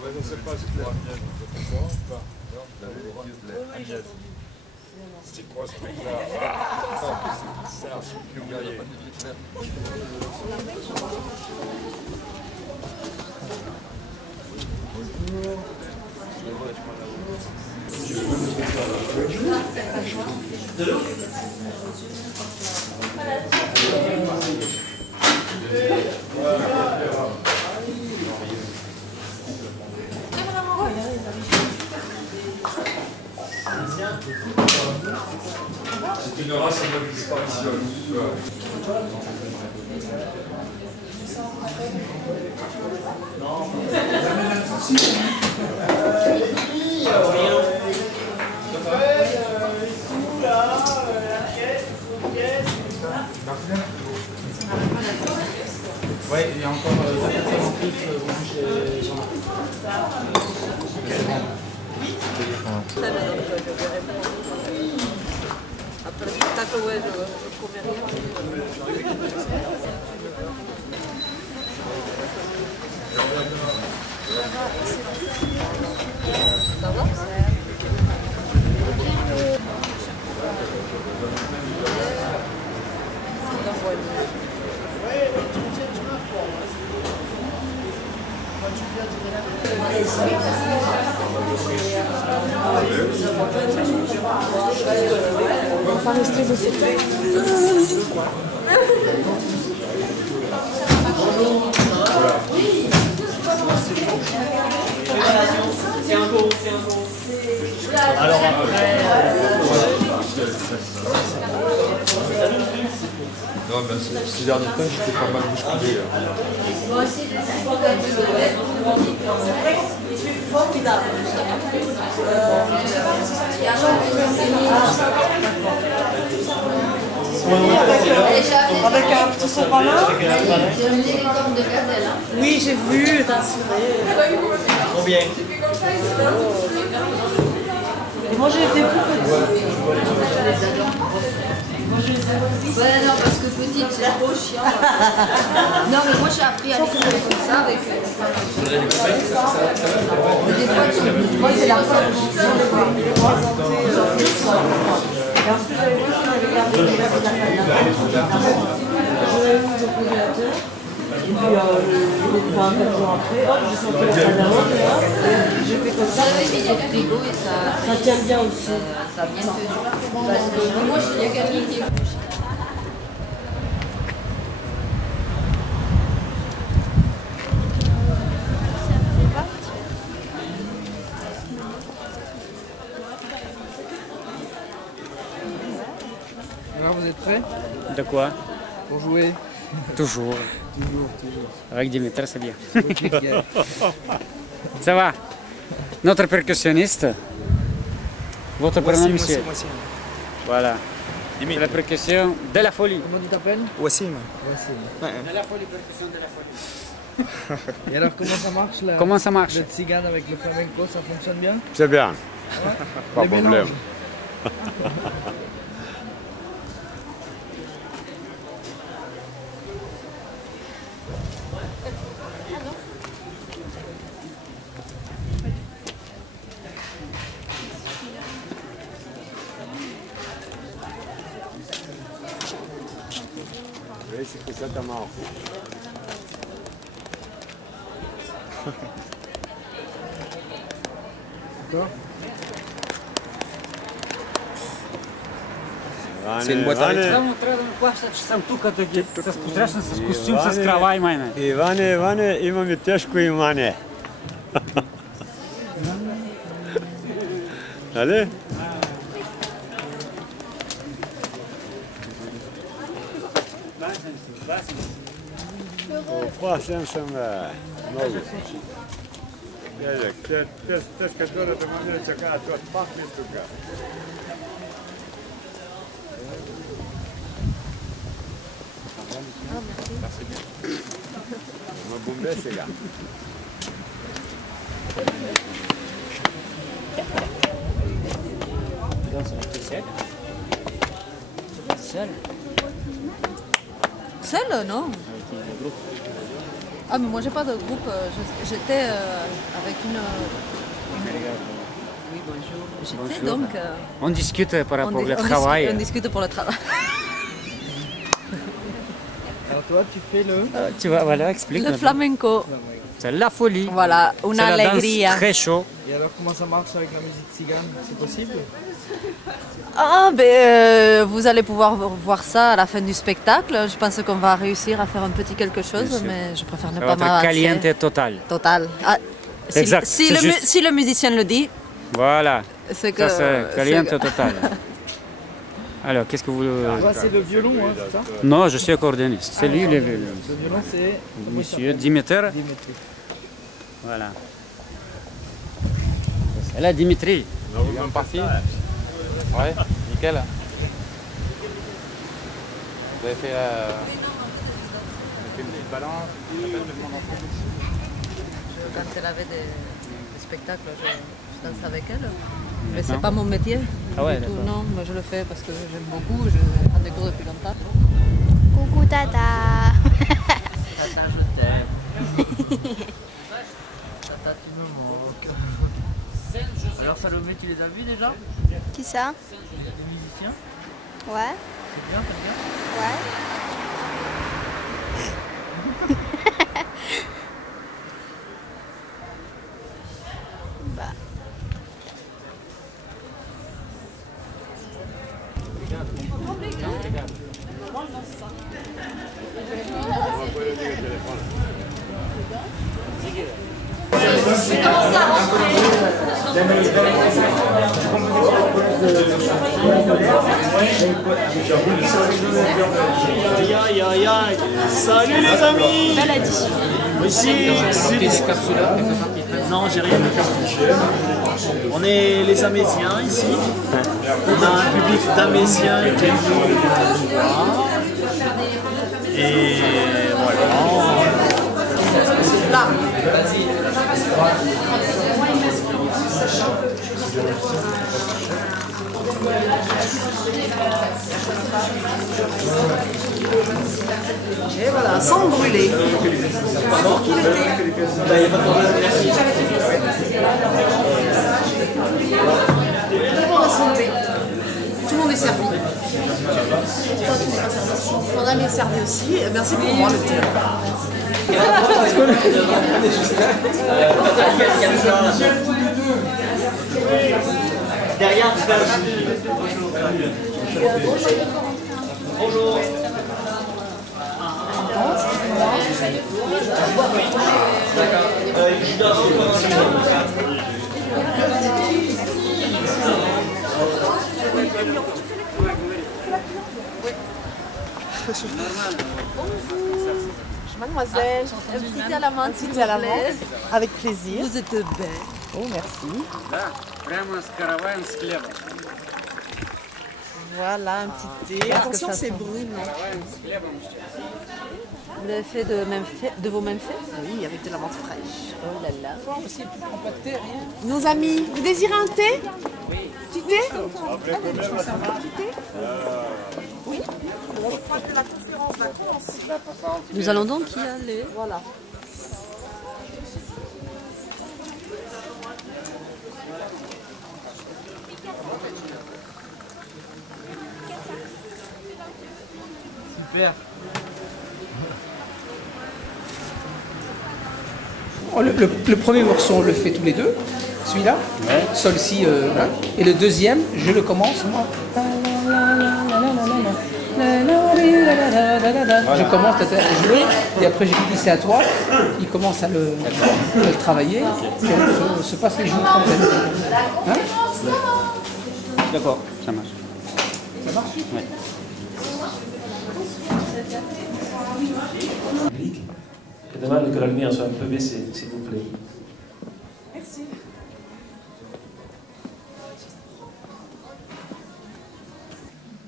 Ouais, je sais pas si tu vois. C'est quoi ce truc-là? C'est un truc guerrier. C'est une race en voie de disparition. Oui, il y a encore 2 personnes en plus chez Jean-Marc. Après le spectacle, ouais, je promets rien. Ça va? On va pas rester de cette C'est un go, Alors après... Non, mais ces derniers temps, j'étais pas mal bousculé. Moi aussi, je suis formidable. avec un petit sopalin. J'ai les cornes de gazelle. Oui, j'ai vu, t'as assuré. Combien? Et moi j'ai été plus petite. Ouais, non, parce que petite, c'est trop chiant. Non, mais moi j'ai appris à l'école comme ça avec. Des fois, moi c'est la fois où je Et ensuite j'avais vu qu'on avait gardé les rêves de la famille. Je l'avais mis au congélateur. Et puis un 4 jours après, hop, j'ai sorti la cadavre et hop, j'ai fait comme ça. j'avais mis au frigo et ça Ça tient bien aussi. a bien tenu. Parce que moi, il y a quelqu'un qui est. Alors vous êtes prêts De quoi? pour jouer? Toujours. Toujours. Avec Dimitri, c'est bien. Ok. Ça va? Notre percussionniste. Votre prénom, monsieur? Wassim. Voilà. C'est la percussion de la folie. Comment tu t'appelles? Wassim. De la folie, percussion de la folie. Et alors comment ça marche là? Comment ça marche? Le tzigane avec le flamenco, ça fonctionne bien? C'est bien. Pas Les de problème. mélanges. Oui, c'est ça ta mort. D'accord. C'est une boîte à rythme. Само трябва да ми плащат, че съм тук да ги посрещна с костюм, с крава и майне. Иване, имаме тежко имане. Нали? Опасен съм, много. Те скатора да ме чакаят, това пак не тук. Ма бомбе сега. Seul, non? Ah, mais moi j'ai pas de groupe. J'étais avec une. Oui, bonjour. J'étais Bonjour. donc. On discute par rapport au On travail. discute pour le travail. Alors toi, tu fais le... Tu vois, voilà, explique. Le maintenant. flamenco. C'est la folie. Voilà, C'est una la danse alegría. très chaud. Et alors, comment ça marche avec la musique tzigane? C'est possible? Ah, vous allez pouvoir voir ça à la fin du spectacle. Je pense qu'on va réussir à faire un petit quelque chose, Bien sûr. mais je préfère ne Ça pas va être m'avancer. caliente total. Total. Ah, si, Exact, si c'est le, juste. si le musicien le dit, Voilà. c'est que. Ça, c'est caliente c'est que- total. Alors, qu'est-ce que vous... Toi, c'est le violon, hein, c'est ça? Non, je suis accordéoniste. C'est lui le violon. Le violon, c'est... Monsieur Dimitri. Dimitri. Voilà. C'est là, Dimitri. Bien parti. Ouais, nickel. Vous avez fait une petite balance, tout le monde ensemble. Quand elle avait des spectacles, je danse avec elle. Mais c'est pas mon métier. Ah ouais, du tout. d'accord. Non, moi je le fais parce que j'aime beaucoup. Je prends des cours depuis longtemps. Coucou Tata. Tata, je t'aime. Tata, tu me manques. Alors Salomé, tu les as vus déjà? Qui ça? Les musiciens? Ouais. C'est bien, t'aimes bien? Ouais. Bah. Aïe aïe aïe. Salut les amis. Ici, non, j'ai rien de cartouche. On est les Amésiens ici. On a un public d'Amésiens qui est venu nous voir. Et voilà. Et voilà, sans brûler. Tout le monde a sauté. Tout le monde est servi. Toi, tu n'es pas servi. Ton ami est servi aussi. Eh bien, c'est pour moi le thé. Derrière, bonjour. Mademoiselle, Un petit thé à la menthe, s'il vous à la plaît. menthe, avec plaisir. Vous êtes belle. Oh, merci. Да, прямо с караваем с хлебом. Voilà, un petit thé. Attention, c'est brûlant. Vous l'avez fait de vos mêmes faits? Oui, avec de la menthe fraîche. Oh là là. Nos amis, vous désirez un thé? Oui. Petit thé? Oui. Nous allons donc y aller. Voilà. Super. Oh, le premier morceau, on le fait tous les deux. Celui-là, sol si, voilà. Et le deuxième, je le commence moi. Je commence à jouer et après j'ai dit c'est à toi. Il commence à le travailler. Et on se passe les jours complètement. Hein? D'accord, ça marche. Ça marche? Oui. Je demande que la lumière soit un peu baissée, s'il vous plaît. Merci.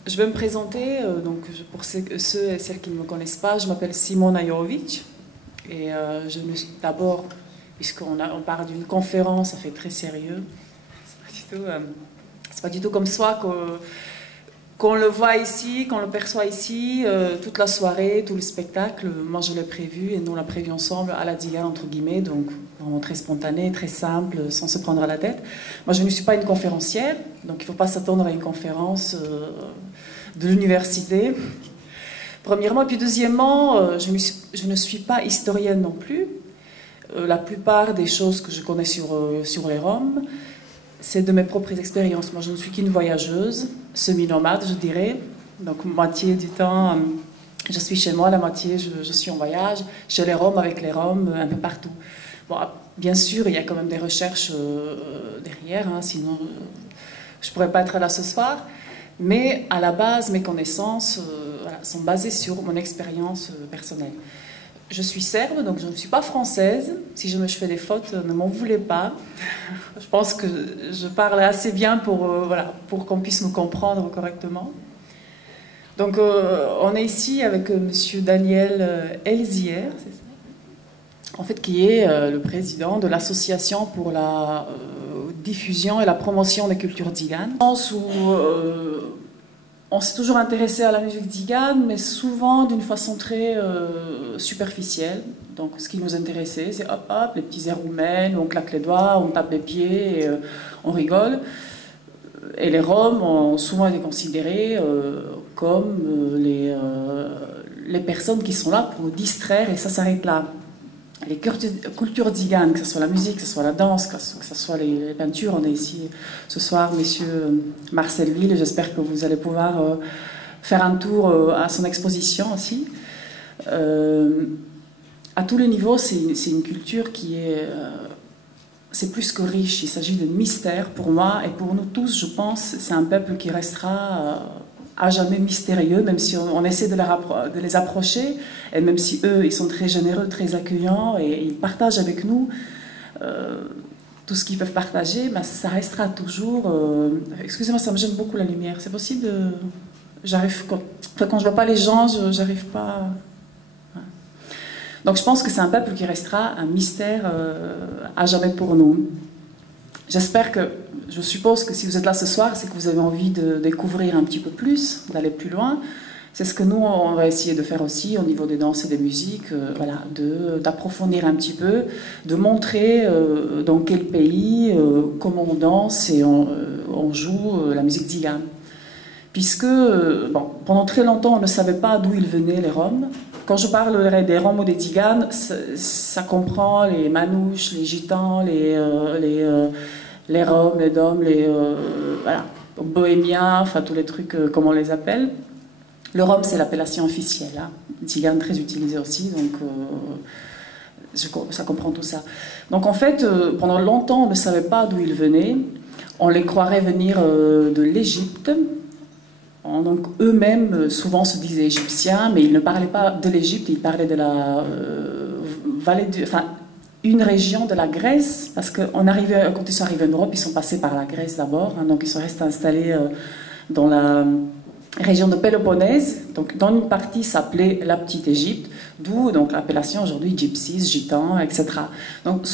Je vais me présenter, donc pour ceux et celles qui ne me connaissent pas, je m'appelle Simona Jorovic et d'abord, puisqu'on parle d'une conférence, ça fait très sérieux, c'est pas du tout comme ça qu'on le voit ici, qu'on le perçoit ici, toute la soirée, tout le spectacle, moi je l'ai prévu et nous on l'a prévu ensemble à la Tzigane, entre guillemets, donc vraiment très spontané, très simple, sans se prendre à la tête. Moi je ne suis pas une conférencière, donc il ne faut pas s'attendre à une conférence de l'université. Premièrement, et puis deuxièmement, je ne suis pas historienne non plus. La plupart des choses que je connais sur les Roms, c'est de mes propres expériences. Moi, je ne suis qu'une voyageuse, semi-nomade, je dirais. Donc, moitié du temps, je suis chez moi, la moitié, je suis en voyage, chez les Roms, avec les Roms, un peu partout. Bon, bien sûr, il y a quand même des recherches derrière, hein, sinon je ne pourrais pas être là ce soir. Mais à la base, mes connaissances voilà, sont basées sur mon expérience personnelle. Je suis serbe, donc je ne suis pas française. Si je fais des fautes, ne m'en voulez pas. Je pense que je parle assez bien voilà, pour qu'on puisse me comprendre correctement. Donc, on est ici avec monsieur Daniel Elzier, en fait, qui est le président de l'association pour la diffusion et la promotion des cultures tziganes. Dans le sens où on s'est toujours intéressé à la musique tzigane, mais souvent d'une façon très superficielle. Donc ce qui nous intéressait, c'est hop hop, les petits airs roumains, on claque les doigts, on tape les pieds, et, on rigole. Et les Roms ont souvent été considérés comme les personnes qui sont là pour nous distraire, et ça s'arrête là. Les cultures tziganes, que ce soit la musique, que ce soit la danse, que ce soit les peintures. On est ici ce soir, monsieur Marcel Ville. J'espère que vous allez pouvoir faire un tour à son exposition aussi. À tous les niveaux, c'est une culture qui est... c'est plus que riche. Il s'agit de mystère pour moi et pour nous tous, je pense. C'est un peuple qui restera... à jamais mystérieux, même si on essaie de les approcher, et même si eux, ils sont très généreux, très accueillants, et ils partagent avec nous tout ce qu'ils peuvent partager, mais ça restera toujours... excusez-moi, ça me gêne beaucoup la lumière. C'est possible de... J'arrive... Quand je ne vois pas les gens, j'arrive pas... Ouais. Donc je pense que c'est un peuple qui restera un mystère à jamais pour nous. J'espère que... Je suppose que si vous êtes là ce soir, c'est que vous avez envie de découvrir un petit peu plus, d'aller plus loin. C'est ce que nous, on va essayer de faire aussi au niveau des danses et des musiques, voilà, d'approfondir un petit peu, de montrer dans quel pays, comment on danse et on joue la musique tzigane. Puisque, bon, pendant très longtemps, on ne savait pas d'où ils venaient, les Roms. Quand je parle des Roms ou des Tziganes, ça comprend les Manouches, les Gitans, les Roms, les Dômes, voilà, Bohémiens, enfin tous les trucs comme on les appelle. Le Rom, c'est l'appellation officielle, hein. Tzigane très utilisée aussi, donc ça comprend tout ça. Donc en fait, pendant longtemps, on ne savait pas d'où ils venaient. On les croirait venir de l'Égypte. Donc eux-mêmes, souvent se disaient égyptiens, mais ils ne parlaient pas de l'Égypte, ils parlaient de la vallée du... Enfin, une région de la Grèce, parce que quand ils sont arrivés en Europe, ils sont passés par la Grèce d'abord, hein, donc ils sont restés installés dans la région de Péloponnèse, donc dans une partie s'appelait la Petite Égypte, d'où donc l'appellation aujourd'hui gypsies, gitans, etc. Donc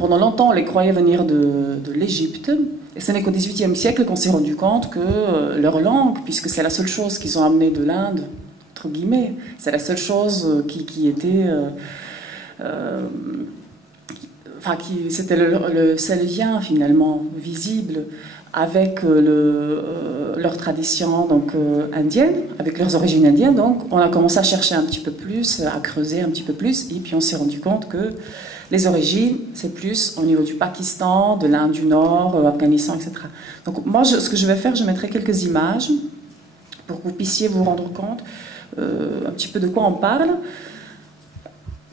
pendant longtemps, on les croyait venir de l'Égypte, et ce n'est qu'au XVIIIe siècle qu'on s'est rendu compte que leur langue, puisque c'est la seule chose qu'ils ont amenée de l'Inde, entre guillemets, c'est la seule chose qui était... c'était le seul lien finalement visible avec leur tradition donc, indienne, avec leurs origines indiennes. Donc on a commencé à chercher un petit peu plus, à creuser un petit peu plus, et puis on s'est rendu compte que les origines, c'est plus au niveau du Pakistan, de l'Inde du Nord, Afghanistan, etc. Donc moi, ce que je vais faire, je mettrai quelques images pour que vous puissiez vous rendre compte un petit peu de quoi on parle.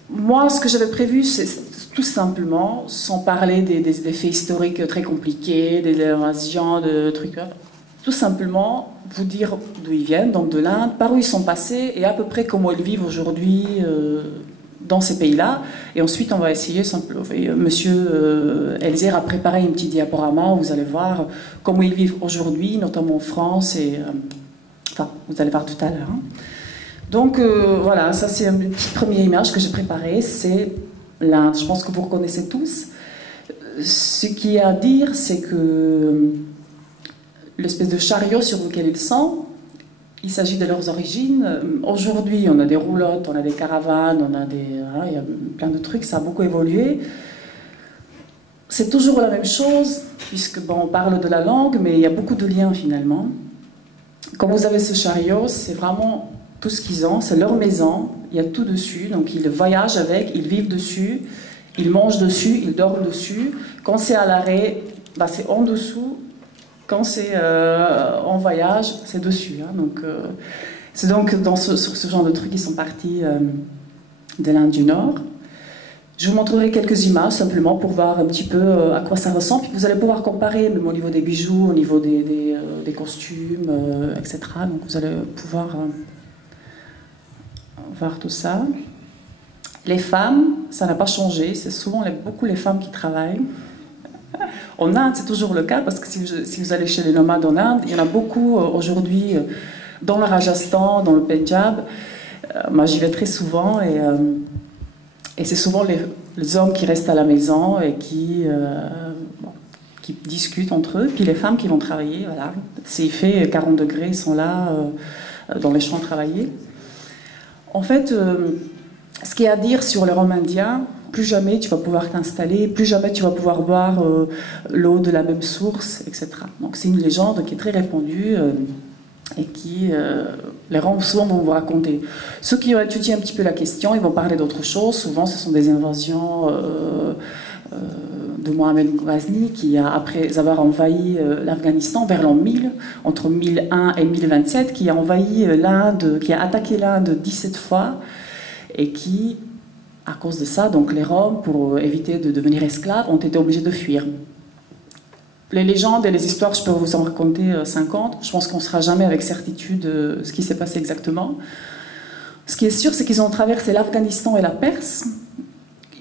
Moi, ce que j'avais prévu, c'est tout simplement, sans parler des faits historiques très compliqués, des invasions, de trucs, tout simplement vous dire d'où ils viennent, donc de l'Inde, par où ils sont passés et à peu près comment ils vivent aujourd'hui dans ces pays-là. Et ensuite, on va essayer, monsieur Elzier a préparé une petite diaporama où vous allez voir comment ils vivent aujourd'hui, notamment en France, et enfin, vous allez voir tout à l'heure. Hein. Donc voilà, ça c'est une petite première image que j'ai préparée, c'est l'Inde. Je pense que vous reconnaissez tous. Ce qu'il y a à dire, c'est que l'espèce de chariot sur lequel ils sont, Il s'agit de leurs origines. Aujourd'hui, on a des roulottes, on a des caravanes, il y a plein de trucs, ça a beaucoup évolué. C'est toujours la même chose, puisque bon, on parle de la langue, mais il y a beaucoup de liens finalement. Quand vous avez ce chariot, c'est vraiment tout ce qu'ils ont, c'est leur maison, il y a tout dessus, donc ils voyagent avec, ils vivent dessus, ils mangent dessus, ils dorment dessus. Quand c'est à l'arrêt, bah, c'est en dessous. Quand c'est en voyage, c'est dessus. Hein. Donc, c'est donc sur ce genre de trucs qu'ils sont partis de l'Inde du Nord. Je vous montrerai quelques images simplement pour voir un petit peu à quoi ça ressemble. Puis vous allez pouvoir comparer, même au niveau des bijoux, au niveau des costumes, etc. Donc vous allez pouvoir voir tout ça. Les femmes, ça n'a pas changé. C'est souvent beaucoup les femmes qui travaillent. En Inde, c'est toujours le cas, parce que si vous allez chez les nomades en Inde, il y en a beaucoup aujourd'hui dans le Rajasthan, dans le Pendjab. Moi, j'y vais très souvent, et c'est souvent les hommes qui restent à la maison et qui discutent entre eux, puis les femmes qui vont travailler. Voilà. S'il fait 40 degrés, ils sont là dans les champs travailler. En fait, ce qu'il y a à dire sur les Roms indiens, plus jamais tu vas pouvoir t'installer, plus jamais tu vas pouvoir boire l'eau de la même source, etc. Donc c'est une légende qui est très répandue et qui, les Roms souvent vont vous raconter. Ceux qui ont étudié un petit peu la question, ils vont parler d'autre chose. Souvent ce sont des invasions de Mohammed Ghazni qui, après avoir envahi l'Afghanistan vers l'an 1000, entre 1001 et 1027, qui a envahi l'Inde, qui a attaqué l'Inde 17 fois et qui... À cause de ça, donc les Roms, pour éviter de devenir esclaves, ont été obligés de fuir. Les légendes et les histoires, je peux vous en raconter 50. Je pense qu'on ne saura jamais avec certitude ce qui s'est passé exactement. Ce qui est sûr, c'est qu'ils ont traversé l'Afghanistan et la Perse.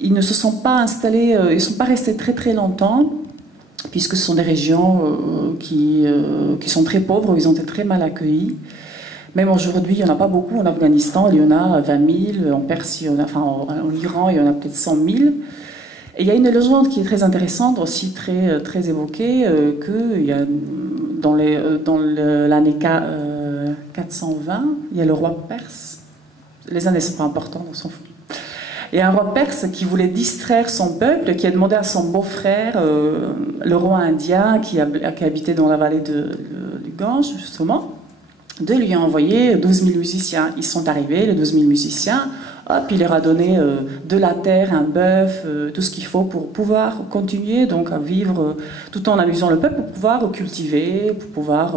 Ils ne se sont pas installés, ils ne sont pas restés très très longtemps, puisque ce sont des régions qui sont très pauvres, où ils ont été très mal accueillis. Même aujourd'hui, il n'y en a pas beaucoup. En Afghanistan, il y en a 20 000. En Perse, en Iran, il y en a peut-être 100 000. Et il y a une légende qui est très intéressante, aussi très, très évoquée, qu'il y a dans l'année 420, il y a le roi perse. Les années ne sont pas importantes, on s'en fout. Il y a un roi perse qui voulait distraire son peuple, qui a demandé à son beau-frère, le roi indien, qui habitait dans la vallée du Gange, justement, de lui envoyer 12 000 musiciens. Ils sont arrivés, les 12 000 musiciens, hop, il leur a donné de la terre, un bœuf, tout ce qu'il faut pour pouvoir continuer donc à vivre tout en amusant le peuple, pour pouvoir cultiver, pour pouvoir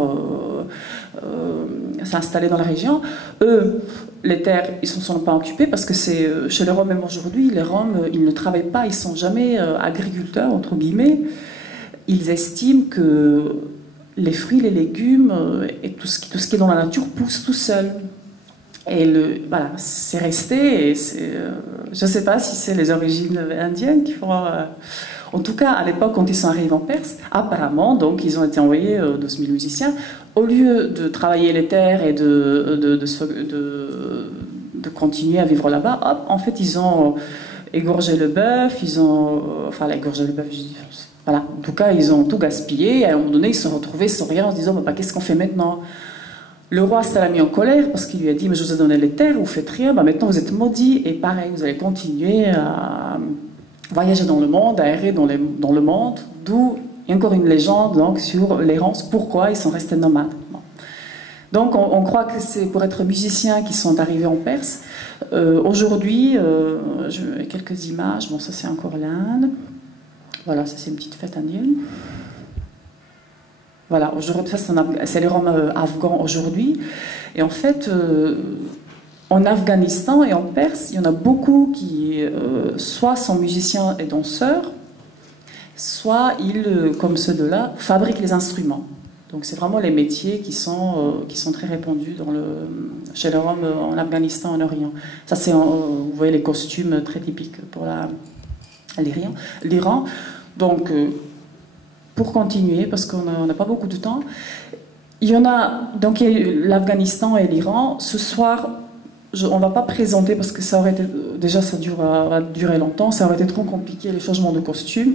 s'installer dans la région. Eux, les terres, ils ne sont pas occupés parce que c'est chez les Roms, même aujourd'hui, les Roms, ils ne travaillent pas, ils ne sont jamais agriculteurs, entre guillemets. Ils estiment que les fruits, les légumes et tout ce qui est dans la nature pousse tout seul. Et voilà, c'est resté. Et je ne sais pas si c'est les origines indiennes qui font. En tout cas, à l'époque, quand ils sont arrivés en Perse, apparemment, donc, ils ont été envoyés 12 000 musiciens. Au lieu de travailler les terres et de continuer à vivre là-bas, hop, en fait, ils ont égorgé le bœuf, égorgé le bœuf, je dis. Voilà. En tout cas, ils ont tout gaspillé. Et à un moment donné, ils se sont retrouvés sans rien en se disant qu'est-ce qu'on fait maintenant? Le roi s'est mis en colère parce qu'il lui a dit mais je vous ai donné les terres, vous faites rien, maintenant vous êtes maudits. Et pareil, vous allez continuer à voyager dans le monde, à errer dans le monde. D'où il y a encore une légende donc, sur l'errance, pourquoi ils sont restés nomades. Bon. Donc on croit que c'est pour être musiciens qu'ils sont arrivés en Perse. Aujourd'hui, quelques images. Bon, ça c'est encore l'Inde. Voilà, ça c'est une petite fête indienne. Voilà, aujourd'hui, c'est les Roms afghans aujourd'hui. Et en fait, en Afghanistan et en Perse, il y en a beaucoup qui soit sont musiciens et danseurs, soit ils, comme ceux de là, fabriquent les instruments. Donc c'est vraiment les métiers qui sont très répandus chez les Roms en Afghanistan, en Orient. Ça c'est, vous voyez les costumes très typiques pour l'Iran. Donc, pour continuer, parce qu'on n'a pas beaucoup de temps, il y en a, donc l'Afghanistan et l'Iran. Ce soir, on ne va pas présenter parce que ça aurait été, déjà ça va durer longtemps, ça aurait été trop compliqué les changements de costumes.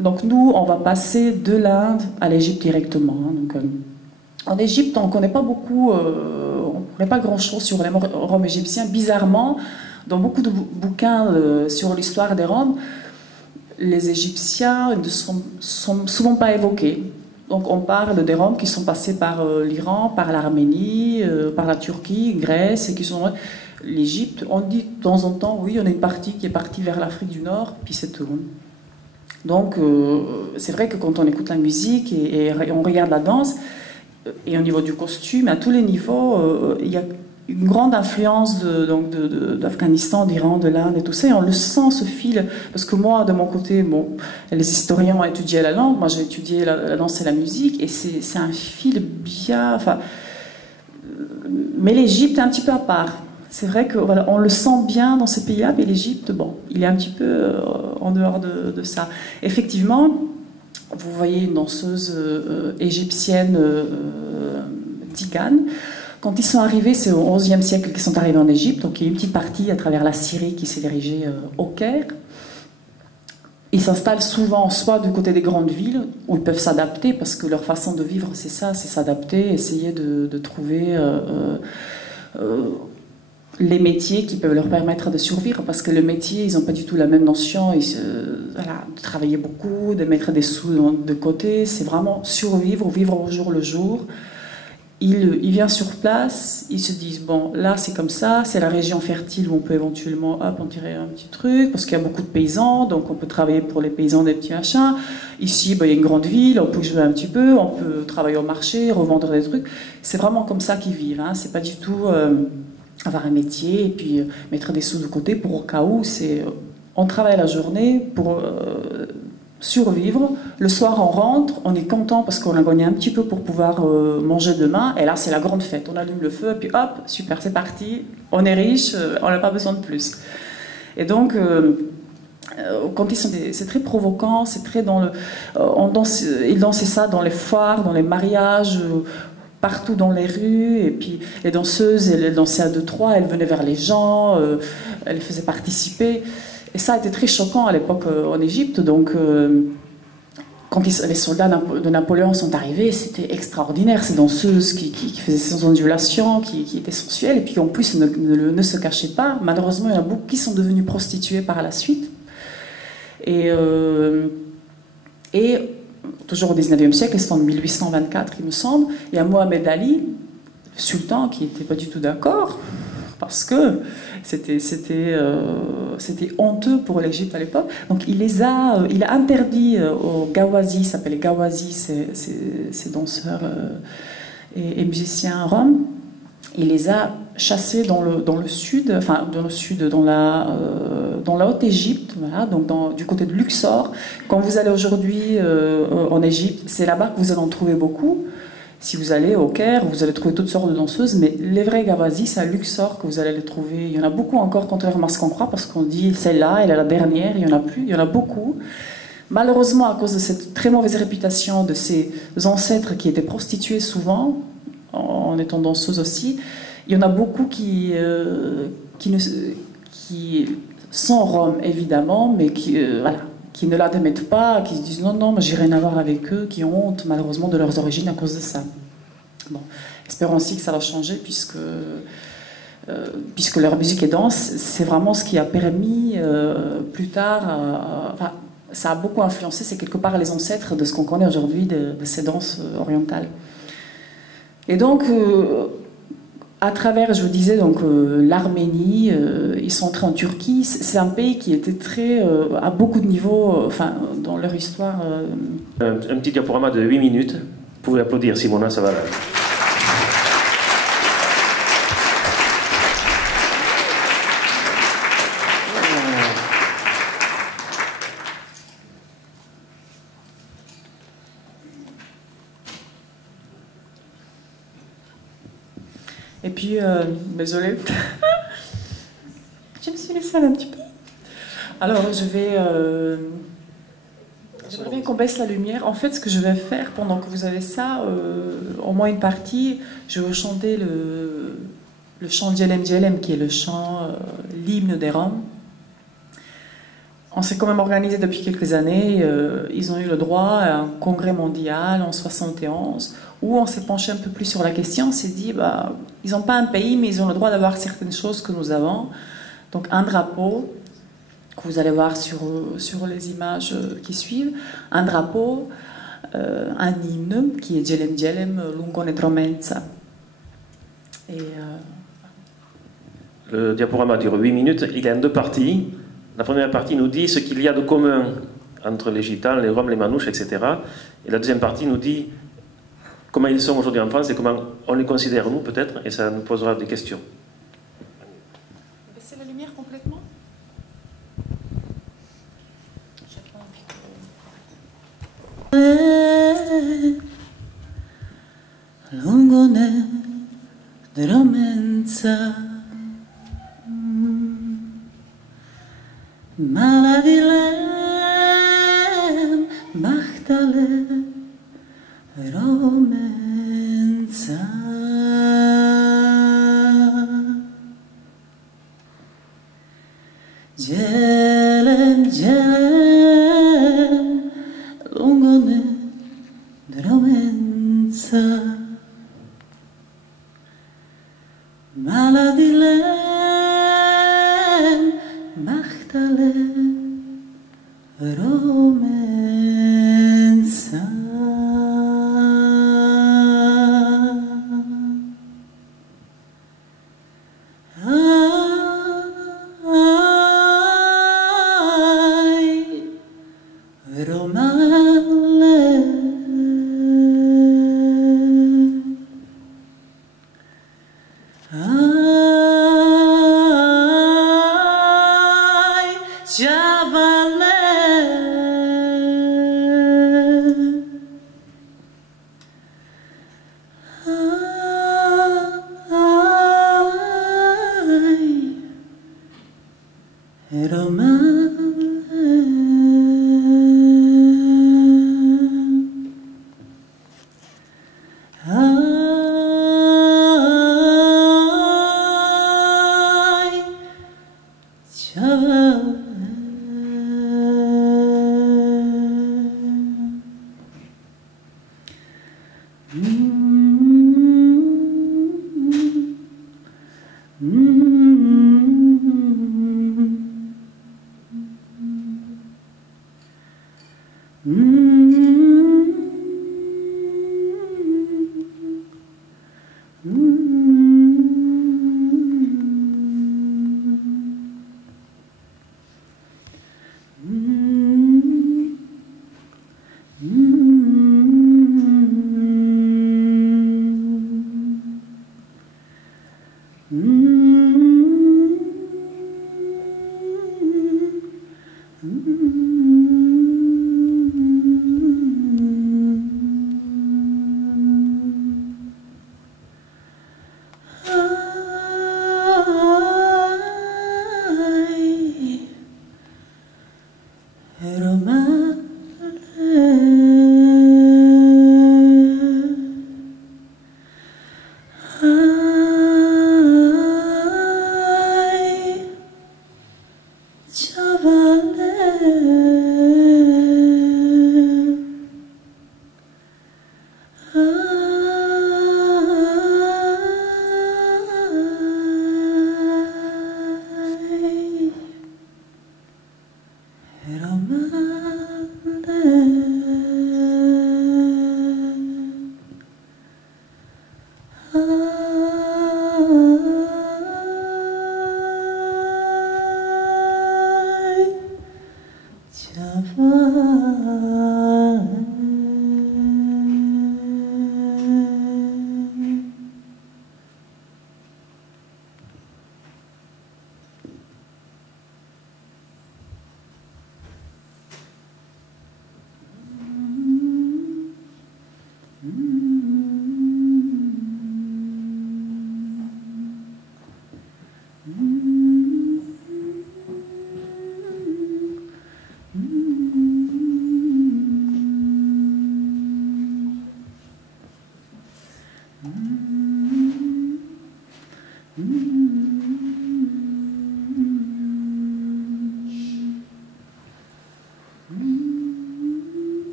Donc nous, on va passer de l'Inde à l'Égypte directement. Donc, en Égypte, on ne connaît pas beaucoup, on connaît pas grand-chose sur les Roms égyptiens. Bizarrement, dans beaucoup de bouquins sur l'histoire des Roms, les Égyptiens ne sont souvent pas évoqués. Donc on parle des Roms qui sont passés par l'Iran, par l'Arménie, par la Turquie, Grèce, et qui sont... L'Égypte, on dit de temps en temps, oui, on a une partie qui est partie vers l'Afrique du Nord, puis c'est tout. Donc c'est vrai que quand on écoute la musique et on regarde la danse, et au niveau du costume, à tous les niveaux, il y a une grande influence d'Afghanistan, d'Iran, de l'Inde et tout ça, et on le sent, ce fil, parce que moi, de mon côté, bon, les historiens ont étudié la langue, moi j'ai étudié la danse et la musique, et c'est un fil bien... Enfin, mais l'Égypte est un petit peu à part. C'est vrai que voilà, on le sent bien dans ces pays-là, mais l'Égypte, bon, il est un petit peu en dehors de ça. Effectivement, vous voyez une danseuse égyptienne, Tigane. Quand ils sont arrivés, c'est au XIe siècle qu'ils sont arrivés en Égypte, donc il y a une petite partie à travers la Syrie qui s'est dirigée au Caire. Ils s'installent souvent soit du côté des grandes villes, où ils peuvent s'adapter, parce que leur façon de vivre, c'est ça, c'est s'adapter, essayer de trouver... les métiers qui peuvent leur permettre de survivre, parce que le métier, ils n'ont pas du tout la même notion, voilà, de travailler beaucoup, de mettre des sous de côté, c'est vraiment survivre, vivre au jour le jour. Ils viennent sur place, ils se disent, bon, là c'est comme ça, c'est la région fertile où on peut éventuellement, hop, en tirer un petit truc, parce qu'il y a beaucoup de paysans, donc on peut travailler pour les paysans des petits machins. Ici, ben, il y a une grande ville, on peut jouer un petit peu, on peut travailler au marché, revendre des trucs. C'est vraiment comme ça qu'ils vivent, hein. C'est pas du tout... avoir un métier et puis mettre des sous de côté pour au cas où. On travaille la journée pour survivre. Le soir, on rentre, on est content parce qu'on a gagné un petit peu pour pouvoir manger demain. Et là, c'est la grande fête. On allume le feu et puis hop, super, c'est parti. On est riche, on n'a pas besoin de plus. Et donc, quand c'est très provoquant, c'est très dans le... ils dansaient ça dans les foires, dans les mariages... partout dans les rues, et puis les danseuses, elles dansaient à 2-3, elles venaient vers les gens, elles les faisaient participer. Et ça a été très choquant à l'époque en Égypte. Donc, quand les soldats de Napoléon sont arrivés, c'était extraordinaire. Ces danseuses qui faisaient ces ondulations, qui étaient sensuelles, et puis en plus ne se cachaient pas. Malheureusement, il y en a beaucoup qui sont devenus prostituées par la suite. Et toujours au XIXe siècle, c'est en 1824, il me semble, il y a Mohamed Ali, le sultan, qui n'était pas du tout d'accord, parce que c'était honteux pour l'Égypte à l'époque. Donc il a interdit aux Gawazi, s'appellent les Gawazi, ces danseurs et musiciens roms, il les a chassés dans le sud, enfin dans le sud, dans la Haute-Égypte, voilà, donc du côté de Luxor. Quand vous allez aujourd'hui en Égypte, c'est là-bas que vous allez en trouver beaucoup. Si vous allez au Caire, vous allez trouver toutes sortes de danseuses, mais les vrais Gawazi, c'est à Luxor que vous allez les trouver. Il y en a beaucoup encore, contrairement à ce qu'on croit, parce qu'on dit celle-là, elle est la dernière, il y en a plus, il y en a beaucoup. Malheureusement, à cause de cette très mauvaise réputation de ces ancêtres qui étaient prostitués souvent, en étant danseuses aussi, il y en a beaucoup qui sont roms évidemment, mais qui ne l'admettent pas, qui se disent non, moi j'ai rien à voir avec eux, qui ont honte malheureusement de leurs origines à cause de ça. Bon, espérons aussi que ça va changer, puisque leur musique et danse, c'est vraiment ce qui a permis plus tard, ça a beaucoup influencé, c'est quelque part les ancêtres de ce qu'on connaît aujourd'hui de ces danses orientales. Et donc, à travers, je vous disais, donc l'Arménie, ils sont entrés en Turquie. C'est un pays qui était très, à beaucoup de niveaux, dans leur histoire. Un petit diaporama de 8 minutes. Vous pouvez applaudir, Simona, ça va là. Et puis, désolée, je me suis laissée aller un petit peu. Alors, j'aimerais bien qu'on baisse la lumière. En fait, ce que je vais faire pendant que vous avez ça, au moins une partie, je vais chanter le chant Djelem Djelem, qui est le chant, l'hymne des Roms. On s'est quand même organisé depuis quelques années. Ils ont eu le droit à un congrès mondial en 1971 où on s'est penché un peu plus sur la question, on s'est dit, bah, ils n'ont pas un pays, mais ils ont le droit d'avoir certaines choses que nous avons. Donc un drapeau, que vous allez voir sur les images qui suivent, un drapeau, un hymne qui est Djelem Djelem Lungo Nedromenza. Et le diaporama dure 8 minutes, il est en deux parties. La première partie nous dit ce qu'il y a de commun entre les gitans, les roms, les manouches, etc. Et la deuxième partie nous dit comment ils sont aujourd'hui en France et comment on les considère nous peut-être, et ça nous posera des questions. Baissez la lumière complètement. Lungo Nedromenza Maladilem Machtale Romenza Djelem Djelem Lungo Nedromenza Maladilem Machtale Romenza